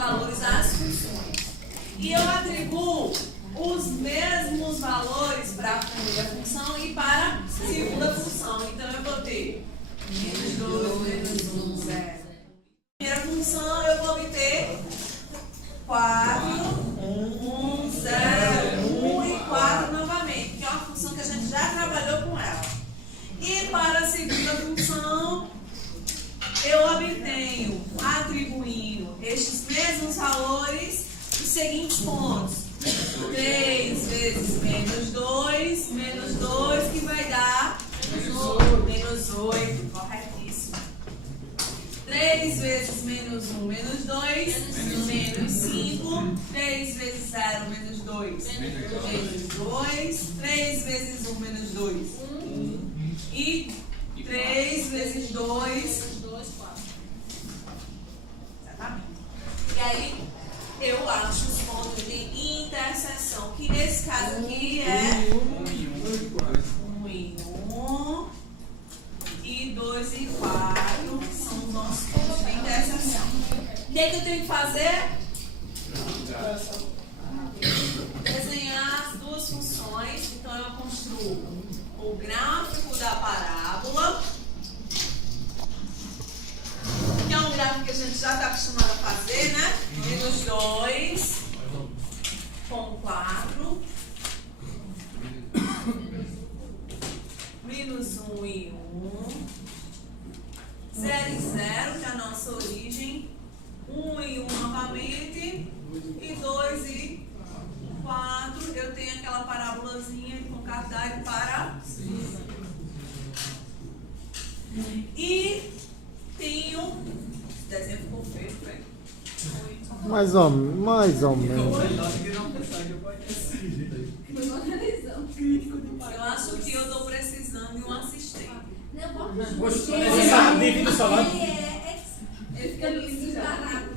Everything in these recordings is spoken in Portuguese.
valores às funções. E eu atribuo os mesmos valores para a primeira função e para a segunda função. Então, eu vou ter menos 2, menos 1, 0. Primeira função, eu vou obter 4, 1, 0, 1 e 4 novamente, que é uma função que a gente já trabalhou com ela. E para a segunda função, eu obtenho, atribuindo estes mesmos valores, os seguintes pontos. 3 vezes menos 2, que vai dar menos 8, corretíssimo. 3 vezes menos 1, menos 2, menos 5. 3 vezes 0, menos 2, menos 2. 3 vezes 1, menos 2. 1. E 3 vezes 2, 4. Exatamente. E aí, eu acho os pontos de interseção, que nesse caso aqui é 1 e 1 e 2 e 4 são os nossos pontos de interseção. O que é que eu tenho que fazer? Desenhar as duas funções. Então eu construo o gráfico da parábola, que é um gráfico que a gente já está acostumado a fazer, né? Menos 2 com 4, menos 1 e 1, 0 e 0, que é a nossa origem, 1 e 1 novamente, e 2 e 4. Eu tenho aquela parábolazinha de concavidade para cima. E tenho. Esse desenho ficou feio, velho. Mais ou menos. Eu acho que eu estou precisando de um assistente. Você sabe, divide o salário. Ele fica desesperado.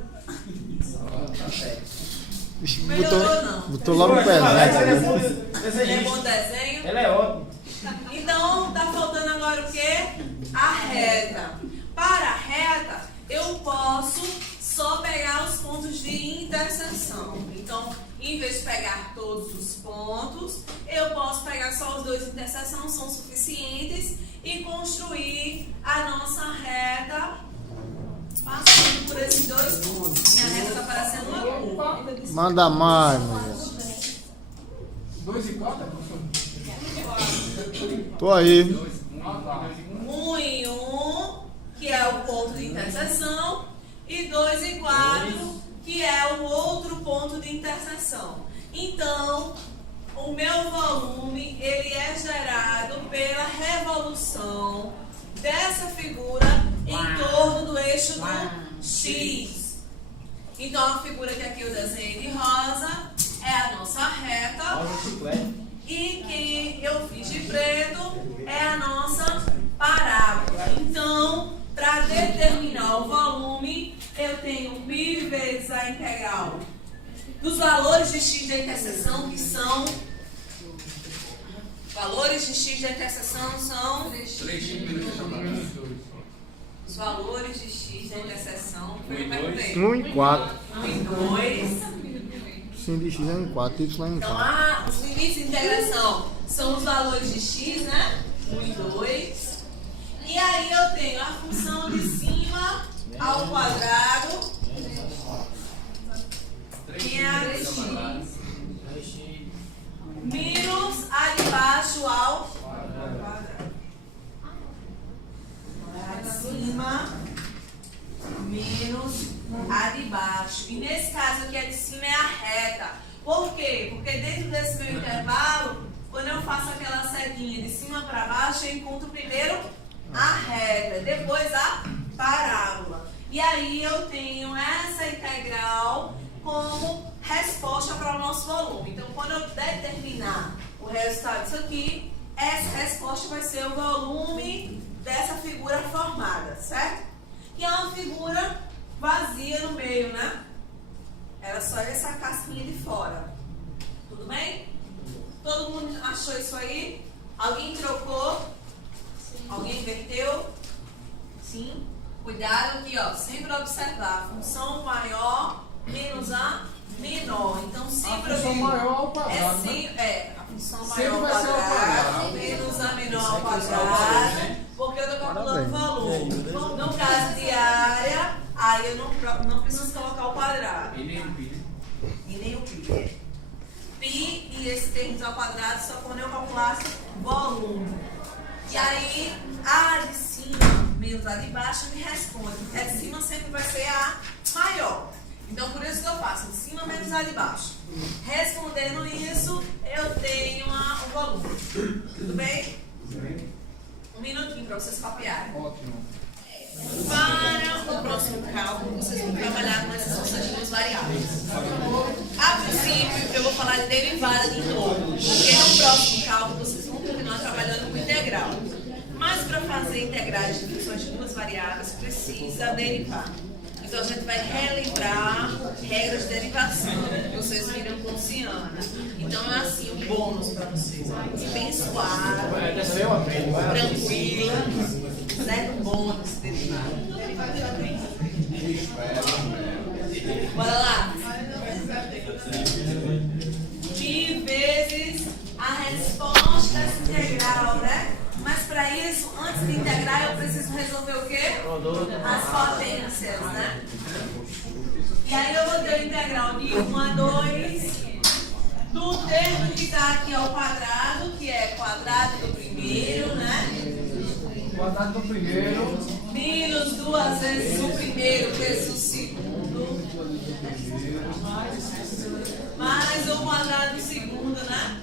Melhorou não. Botou logo o pé, Ele é né? bom desenho. Ela é ótima. Então, tá faltando agora o quê? A reta. Para a reta, eu posso só pegar os pontos de interseção. Então, em vez de pegar todos os pontos, eu posso pegar só os dois de interseção, são suficientes, e construir a nossa reta passando por esses dois pontos. Minha reta está parecendo uma curva. Manda mais, mulher. 2 e 4? Tô aí. 1 e 1, que é o ponto de interseção, e 2 e 4, que é o outro ponto de interseção. Então, o meu volume, ele é gerado pela revolução dessa figura em torno do eixo do X. Então, a figura que aqui eu desenhei de rosa é a nossa reta. E que eu fiz de preto é a nossa parábola. Então, para determinar o volume, eu tenho π vezes a integral dos valores de x da interseção, que são... Valores de x da interseção são... Os valores de x da interseção... 1 e 4. 1 e 2... Sim, de x é em 4, y é em Então, 4. os limites de integração são os valores de x, né? 1 e 2. E aí eu tenho a função de cima ao quadrado, que é a de x, menos a de baixo ao quadrado. A de cima menos a de baixo. E nesse caso aqui, a de cima é a reta. Por quê? Porque dentro desse meu intervalo, quando eu faço aquela setinha de cima para baixo, eu encontro primeiro a reta, depois a parábola. E aí eu tenho essa integral como resposta para o nosso volume. Então, quando eu determinar o resultado disso aqui, essa resposta vai ser o volume dessa figura formada, certo? Que é uma figura vazia no meio, né? Era só essa casquinha de fora. Tudo bem? Todo mundo achou isso aí? Alguém trocou? Sim. Alguém inverteu? Sim. Cuidado aqui, ó. Sempre observar. Função maior menos a menor. Então, sempre A função maior ao quadrado, a função Sempre maior ao vai ser ao quadrado, quadrado. menos a menor ao quadrado, porque eu estou calculando o valor. No caso de área, aí eu não preciso colocar o quadrado. E nem o pi. E nem o pi. Pi e esse termo ao quadrado só quando eu calculasse volume. E aí, a de cima menos a de baixo me responde. A de cima sempre vai ser a maior. Então, por isso que eu faço de cima menos a de baixo. Respondendo isso, eu tenho o volume. Tudo bem? Um minutinho para vocês copiarem. Ótimo. Para o próximo cálculo, vocês vão trabalhar com essas nossas duas variáveis. A princípio, eu vou falar de derivada de novo, porque no próximo cálculo vocês vão continuar trabalhando com integral. Mas para fazer integrais de funções de duas variáveis, precisa derivar. Então a gente vai relembrar regras de derivação, que vocês viram com Ciana. Então é assim, um bônus para vocês. Bem suave, tranquilo. Certo? Bônus derivado. Bora lá. Pi vezes a resposta integral, né? Mas para isso, antes de integrar, eu preciso resolver o quê? As potências, né? E aí eu vou ter o integral de 1 a 2 do termo que está aqui ao quadrado, que é quadrado do primeiro, né? Quadrado do primeiro. Menos 2 vezes o primeiro vezes o segundo. Mais o quadrado do segundo, né?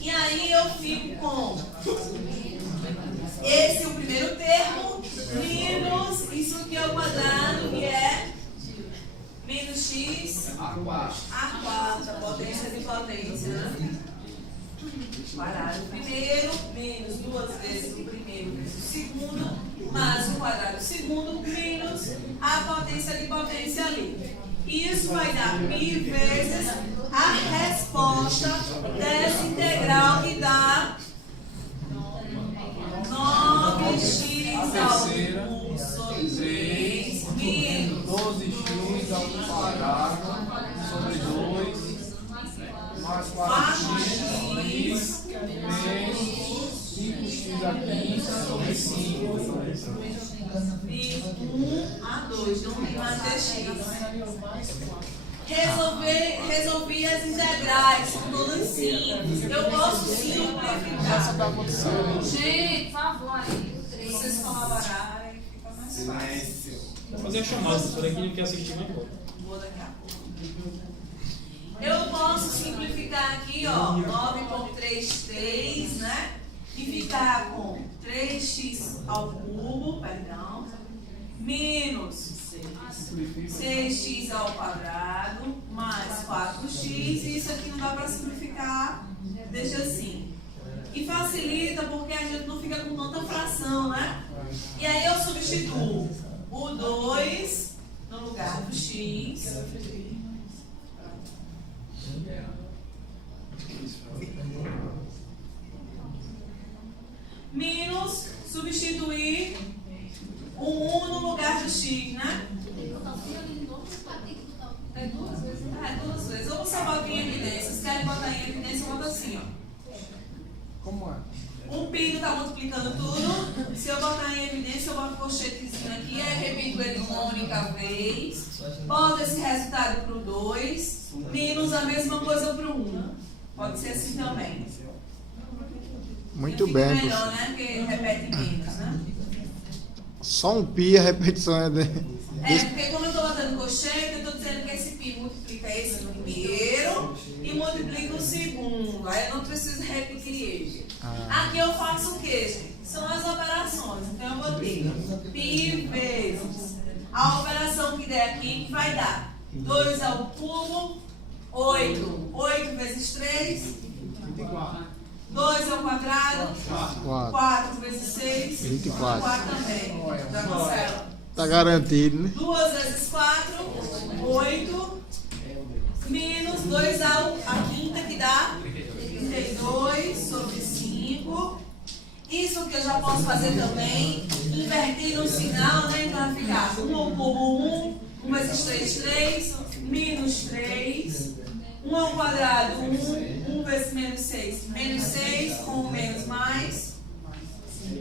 E aí eu fico com esse o primeiro termo, menos isso aqui é o quadrado, que é menos x A4. a potência de potência, né? Quadrado do primeiro, menos 2 vezes o primeiro vezes o segundo, mais o quadrado do segundo, menos a potência de potência ali. Isso vai dar pi vezes a resposta dessa integral que dá 9x ao cubo sobre 3 menos 12x ao quadrado sobre 2 mais 4x menos 5x aqui sobre 5. de 1 a 2, não tem mais dx. Resolvi as integrais, são todas simples. Eu posso simplificar. Gente, por favor, aí. Vocês colaborarem, fica mais fácil. Vou fazer a chamada, se for aqui não quer assistir, vai embora. Vou daqui a pouco. Eu posso simplificar aqui, ó, 9 por 3, 3, né? E ficar com 3x ao cubo, perdão, menos 6x ao quadrado, mais 4x, e isso aqui não dá para simplificar, deixa assim. E facilita porque a gente não fica com tanta fração, né? E aí eu substituo o 2 no lugar do x. Menos substituir o 1 no lugar do x, né? É duas vezes. É, duas vezes. Ou você bota em evidência. Se querem botar em evidência, bota assim, ó. Como é? O pi está multiplicando tudo. Se eu botar em evidência, eu boto um colchetezinho aqui. Aí repito ele uma única vez. Boto esse resultado para o 2. Menos a mesma coisa para o 1. Pode ser assim também. Muito Fica bem, melhor, professor. né? Porque repete menos, né? Só um pi, a repetição é de... Porque como eu estou botando colchete, eu estou dizendo que esse pi multiplica esse primeiro e multiplica o segundo. Aí eu não preciso repetir ele. Aqui eu faço o quê, gente? São as operações. Então eu botei pi vezes a operação que der aqui, que vai dar 2 ao cubo, 8. 8 vezes 3, 2 ao quadrado, 4 vezes 6, 24. 4 também. Já cancela. Tá garantido, né? 2 vezes 4, 8, menos 2 a quinta, que dá 32 sobre 5. Isso que eu já posso fazer também, inverter o sinal, né? Então vai ficar 1 ao cubo 1, 1 vezes 3, 3. Menos 3. 1 ao quadrado, 1. 1 vezes menos 6. Menos 6. Com menos mais.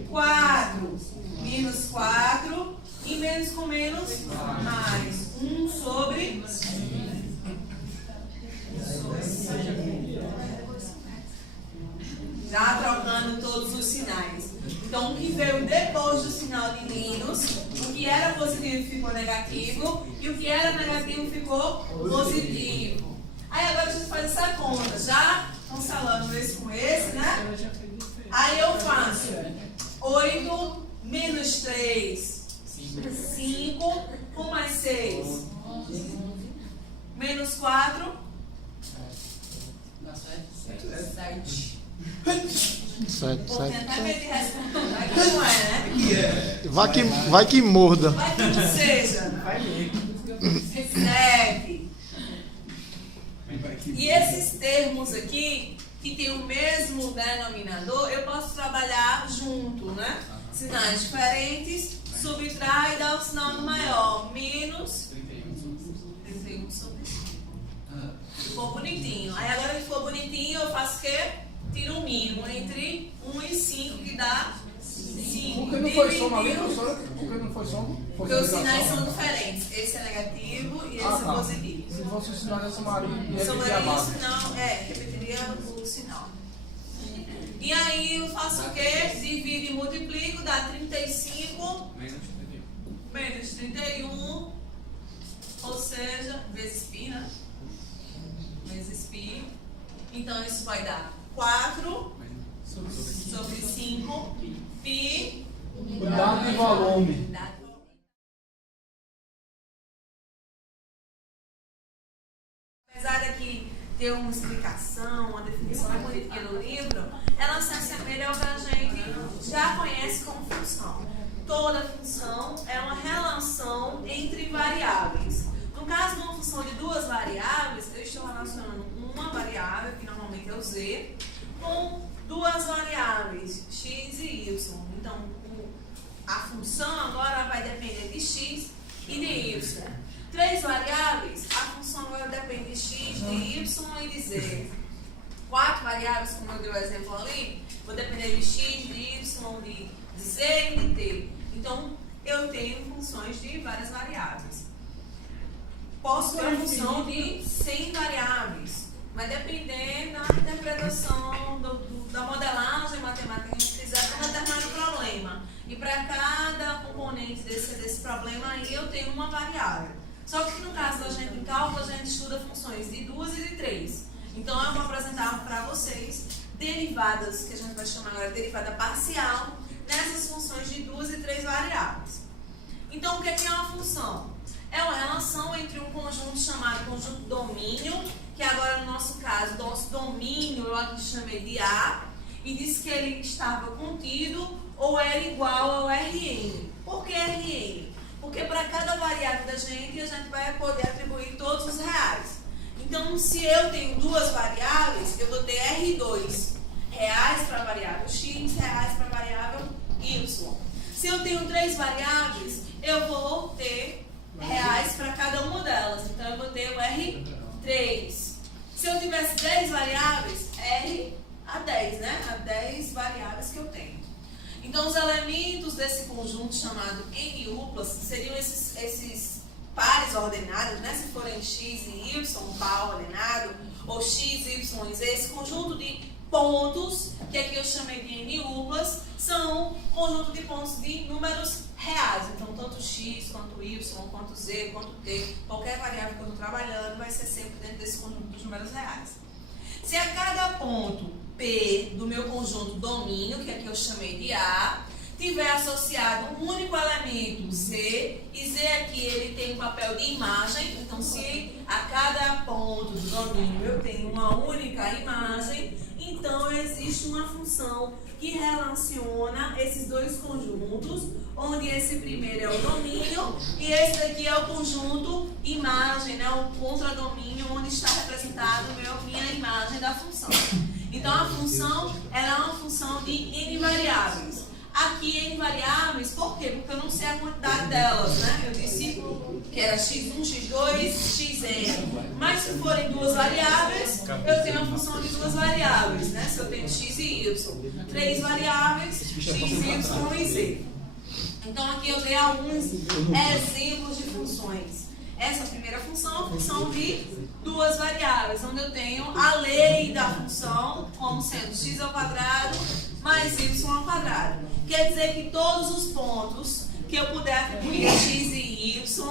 4. Menos 4. E menos com menos mais. 1 sobre 5. Já trocando todos os sinais. Então, o que veio depois do sinal de menos, o que era positivo ficou negativo, e o que era negativo ficou positivo. Aí agora a gente faz essa conta, já cancelando esse com esse, né? Aí eu faço 8 menos 3, 5, com mais 6, menos 4, 7. 7, Vou tentar 7. meio de responder, vai que não é, né? Vai que morda. Vai que não seja. 7. E esses termos aqui, que tem o mesmo denominador, eu posso trabalhar junto, né? Sinais diferentes, subtrai e dá o sinal do maior. Menos 31 sobre 5. Ficou bonitinho. Aí agora que ficou bonitinho, eu faço o quê? Tiro o mínimo entre 1 e 5, que dá 5. Por que não foi soma ali, professora? Por que não foi soma? Porque os sinais são diferentes. Esse é negativo e esse é positivo. Se fosse o sinal da somaria, Somaria o sinal, repetiria o sinal. E aí eu faço o quê? Divido e multiplico, dá 35 menos 31, ou seja, vezes π, né? Vezes π. Então isso vai dar 4 sobre 5 π. Cuidado de volume. Apesar de ter uma explicação, uma definição mais bonita no livro, ela se assemelha ao que a gente já conhece como função. Toda função é uma relação entre variáveis. No caso de uma função de duas variáveis, eu estou relacionando uma variável, que normalmente é o z, com duas variáveis, x e y. Então, a função agora vai depender de x e de y. 3 variáveis, a função agora depende de x, de y e de z. 4 variáveis, como eu dei o exemplo ali, vou depender de x, de y, de z e de t. Então, eu tenho funções de várias variáveis. Posso ter a função de 100 variáveis. Vai depender da interpretação, da modelagem matemática que a gente fizer para um determinado problema. E para cada componente desse problema aí, eu tenho uma variável. Só que no caso da gente em cálculo, a gente estuda funções de 2 e de 3. Então, eu vou apresentar para vocês derivadas, que a gente vai chamar agora de derivada parcial, nessas funções de 2 e 3 variáveis. Então, o que é uma função? É uma relação entre um conjunto chamado conjunto domínio, que agora no nosso caso, nosso domínio eu aqui chamei de A, e disse que ele estava contido ou era igual ao Rn. Por que Rn? Porque para cada variável da gente, a gente vai poder atribuir todos os reais. Então, se eu tenho duas variáveis, eu vou ter R2, reais para a variável x, reais para a variável y. Se eu tenho 3 variáveis, eu vou ter reais para cada uma delas. Então, eu vou ter o R3. Se eu tivesse 10 variáveis, R a 10, né? A 10 variáveis que eu tenho. Então, os elementos desse conjunto chamado N-uplas seriam esses pares ordenados, né? Se forem x e y, um par ordenado, ou x, y e z, esse conjunto de pontos, que aqui eu chamei de N-uplas, são conjunto de pontos de números reais. Então, tanto x, quanto y, quanto z, quanto t, qualquer variável que eu estou trabalhando vai ser sempre dentro desse conjunto dos números reais. Se a cada ponto P do meu conjunto domínio, que aqui eu chamei de A, tiver associado um único elemento Z, e Z aqui ele tem um papel de imagem, então se a cada ponto do domínio eu tenho uma única imagem, então existe uma função que relaciona esses dois conjuntos, onde esse primeiro é o domínio e esse daqui é o conjunto imagem, né, o contradomínio, onde está representado minha imagem da função. Então a função ela é uma função de N variáveis. Aqui N variáveis, por quê? Porque eu não sei a quantidade delas, né? Eu disse que era x1, x2, xn. Mas se forem duas variáveis, eu tenho a função de duas variáveis, né? Se eu tenho x e y. Três variáveis, x, y e z. Então aqui eu dei alguns exemplos de funções. Essa primeira função é uma função de duas variáveis, onde eu tenho a lei da função como sendo x ao quadrado mais y ao quadrado. Quer dizer que todos os pontos que eu puder atribuir a x e y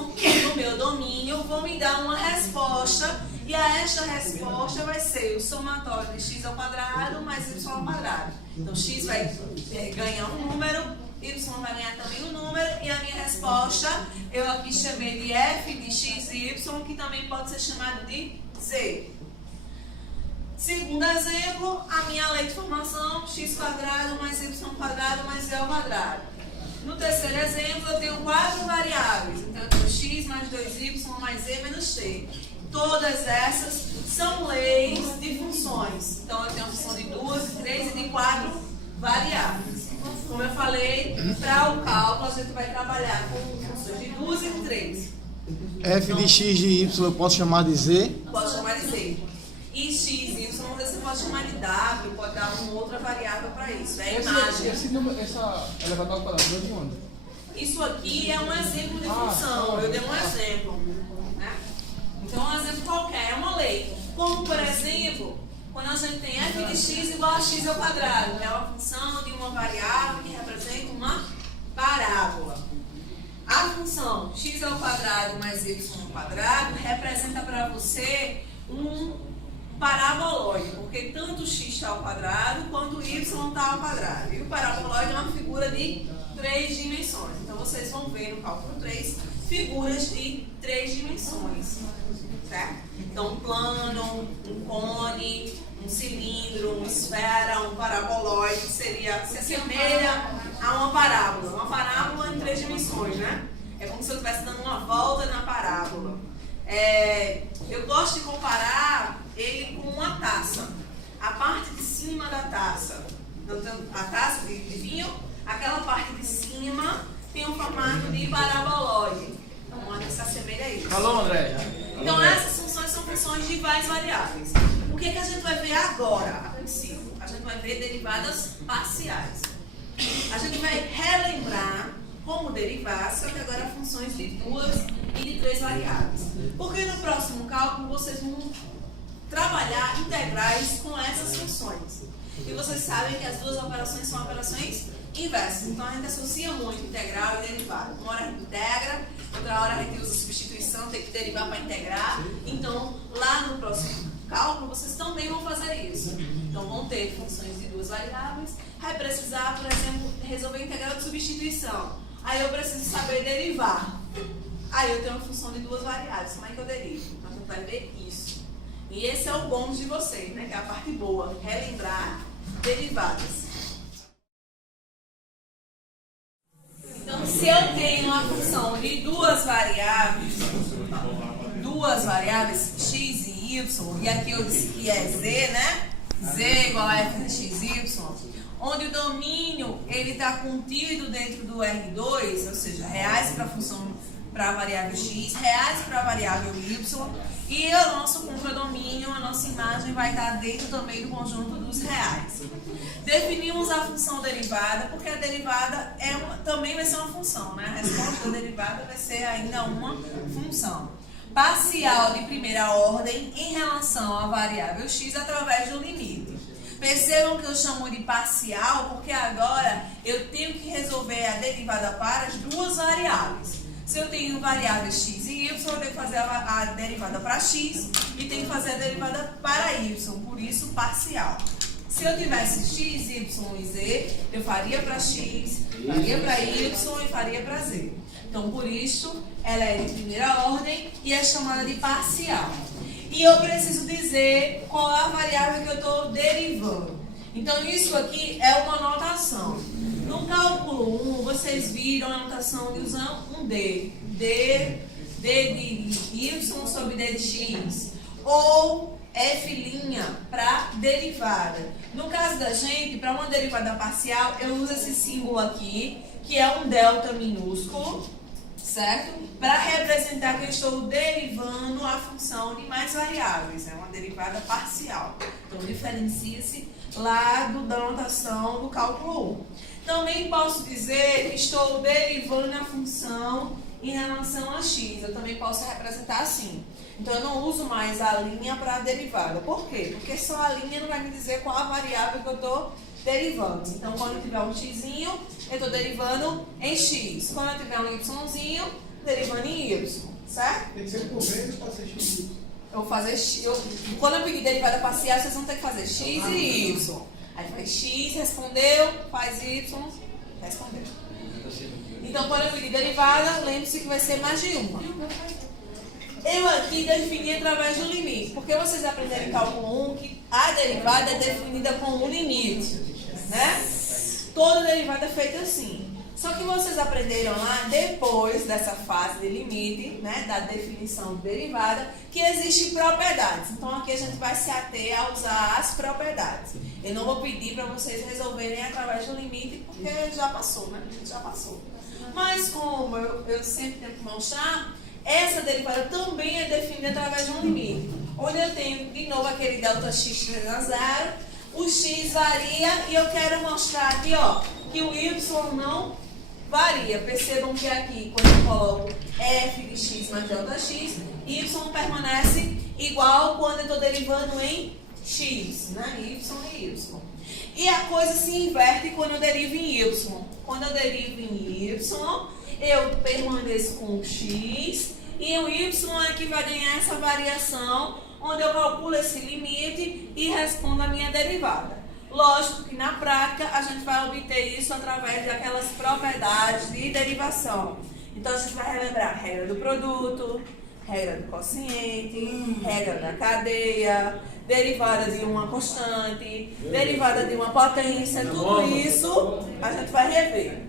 no meu domínio vão me dar uma resposta, e a esta resposta vai ser o somatório de x ao quadrado mais y ao quadrado. Então x vai ganhar um número, y vai ganhar também um número, e a minha resposta eu aqui chamei de f de x e y, que também pode ser chamado de z. Segundo exemplo, a minha lei de formação, x quadrado mais y quadrado mais z ao quadrado. No terceiro exemplo, eu tenho quatro variáveis. Então, eu tenho x mais 2y mais z menos t. Todas essas são leis de funções. Então, eu tenho a função de 2, de 3 e de 4 variáveis. Como eu falei, para o cálculo, a gente vai trabalhar com funções de 2 e de 3. F de x de y eu posso chamar de z? Pode chamar de z. E x e y você pode chamar de w, pode dar uma outra variável para isso. É a imagem. Essa elevado ao quadrado de onde? Isso aqui é um exemplo de função. Eu dei um exemplo. Né? Então, um exemplo qualquer, é uma lei. Como, por exemplo, quando a gente tem f de x igual a x ao quadrado. É uma função de uma variável que representa uma parábola. A função x ao quadrado mais y ao quadrado representa para você um parabolóide, porque tanto x está ao quadrado quanto y está ao quadrado. E o parabolóide é uma figura de 3 dimensões. Então, vocês vão ver no cálculo 3 figuras de 3 dimensões. Certo? Então, um plano, um cone, um cilindro, uma esfera, um parabolóide se assemelha a uma parábola. Uma parábola em 3 dimensões, né? É como se eu estivesse dando uma volta na parábola. Eu gosto de comparar ele com uma taça. A parte de cima da taça, a taça de vinho, aquela parte de cima tem um formato de parabolóide. Então, olha, se assemelha a isso. Alô, André. Então, essas funções são funções de várias variáveis. O que a gente vai ver agora, a princípio? A gente vai ver derivadas parciais. A gente vai relembrar como derivar, só que agora funções de 2 e de 3 variáveis. Porque no próximo cálculo vocês vão trabalhar integrais com essas funções. E vocês sabem que as duas operações são operações inversas. Então a gente associa muito integral e derivada. Uma hora a gente integra, outra hora a gente usa substituição, tem que derivar para integrar. Então lá no próximo cálculo vocês também vão fazer isso. Então vão ter funções de 2 variáveis. Vai precisar, por exemplo, resolver integral de substituição. Aí eu preciso saber derivar. Aí eu tenho uma função de 2 variáveis. Como é que eu derivo? Então a gente vai ver isso. E esse é o bônus de vocês, né? Que é a parte boa. Relembrar derivadas. Então, se eu tenho uma função de 2 variáveis, x e y, e aqui eu disse que é z, né? Z igual a f de x, y, onde o domínio ele está contido dentro do R2, ou seja, reais para a função para a variável x, reais para a variável y, e o nosso contradomínio, a nossa imagem vai estar dentro também do conjunto dos reais. Definimos a função derivada, porque a derivada também vai ser uma função, né? A resposta da derivada vai ser ainda uma função. Parcial de primeira ordem em relação à variável x através do limite. Percebam que eu chamo de parcial, porque agora eu tenho que resolver a derivada para as duas variáveis. Se eu tenho variáveis x e y, eu tenho que fazer a derivada para x e tenho que fazer a derivada para y, por isso parcial. Se eu tivesse x, y e z, eu faria para x, faria para y e faria para z. Então, por isso, ela é de primeira ordem e é chamada de parcial. E eu preciso dizer qual é a variável que eu estou derivando. Então, isso aqui é uma notação. No cálculo 1, vocês viram a notação de usar um D. D de y sobre D de x. Ou F' para derivada. No caso da gente, para uma derivada parcial, eu uso esse símbolo aqui, que é um delta minúsculo, certo? Para representar que eu estou derivando a função de mais variáveis. É uma derivada parcial. Então, diferencia-se lá da notação do cálculo 1. Também posso dizer que estou derivando a função em relação a x. Eu também posso representar assim. Então, eu não uso mais a linha para a derivada. Por quê? Porque só a linha não vai me dizer qual a variável que eu estou derivando. Então, quando eu tiver um xzinho, eu estou derivando em x. Quando eu tiver um yzinho, derivando em y. Certo? Tem que ser por vezes para ser x. Eu vou fazer x. Quando eu pedir derivada parcial, vocês vão ter que fazer x e y. Aí faz x, respondeu, faz y, respondeu. Então, quando eu pedir derivada, lembre-se que vai ser mais de uma. Eu aqui defini através do limite, porque vocês aprenderam em cálculo 1 que a derivada é definida com um limite, né? Toda derivada é feita assim. Só que vocês aprenderam lá, depois dessa fase de limite, né, da definição de derivada, que existem propriedades. Então, aqui a gente vai se ater a usar as propriedades. Eu não vou pedir para vocês resolverem através do limite, porque já passou, né? Já passou. Mas como eu sempre tenho que mostrar, essa derivada também é definida através de um limite. Onde eu tenho, de novo, aquele delta x tendendo a zero, o x varia e eu quero mostrar aqui, ó, que o y não varia. Percebam que aqui, quando eu coloco f de x mais delta x, y permanece igual quando eu estou derivando em x, né? Y e y. E a coisa se inverte quando eu derivo em y. Quando eu derivo em y, eu permaneço com o x e o y é que vai ganhar essa variação, onde eu calculo esse limite e respondo a minha derivada. Lógico que na prática a gente vai obter isso através daquelas propriedades de derivação. Então a gente vai relembrar regra do produto, regra do quociente, regra da cadeia, derivada de uma constante, derivada de uma potência, tudo isso a gente vai rever.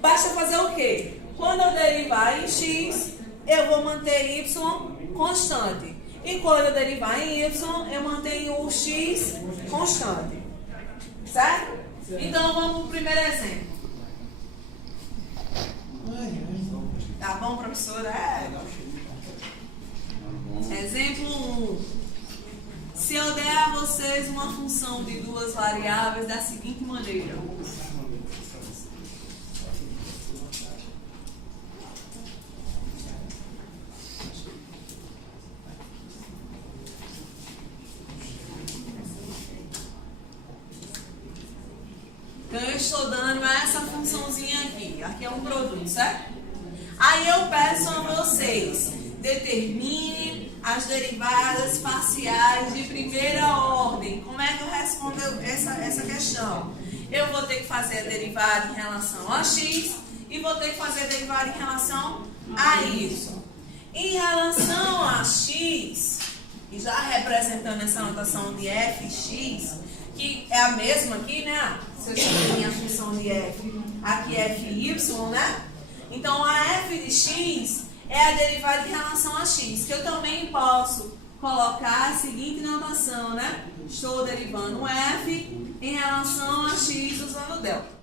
Basta fazer o quê? Quando eu derivar em x, eu vou manter y constante. E quando eu derivar em y, eu mantenho o x constante. Certo? Então vamos para o primeiro exemplo. Tá bom, professora? Exemplo 1. Se eu der a vocês uma função de duas variáveis da seguinte maneira. Então, eu estou dando essa funçãozinha aqui. Aqui é um produto, certo? Aí eu peço a vocês, determine as derivadas parciais de primeira ordem. Como é que eu respondo essa questão? Eu vou ter que fazer a derivada em relação a x e vou ter que fazer a derivada em relação a y. Em relação a x, e já representando essa notação de fx, que é a mesma aqui, né? Se eu tiver minha função de f, aqui é fy, né? Então, a f de x é a derivada em relação a x, que eu também posso colocar a seguinte notação, né? Estou derivando f em relação a x usando delta.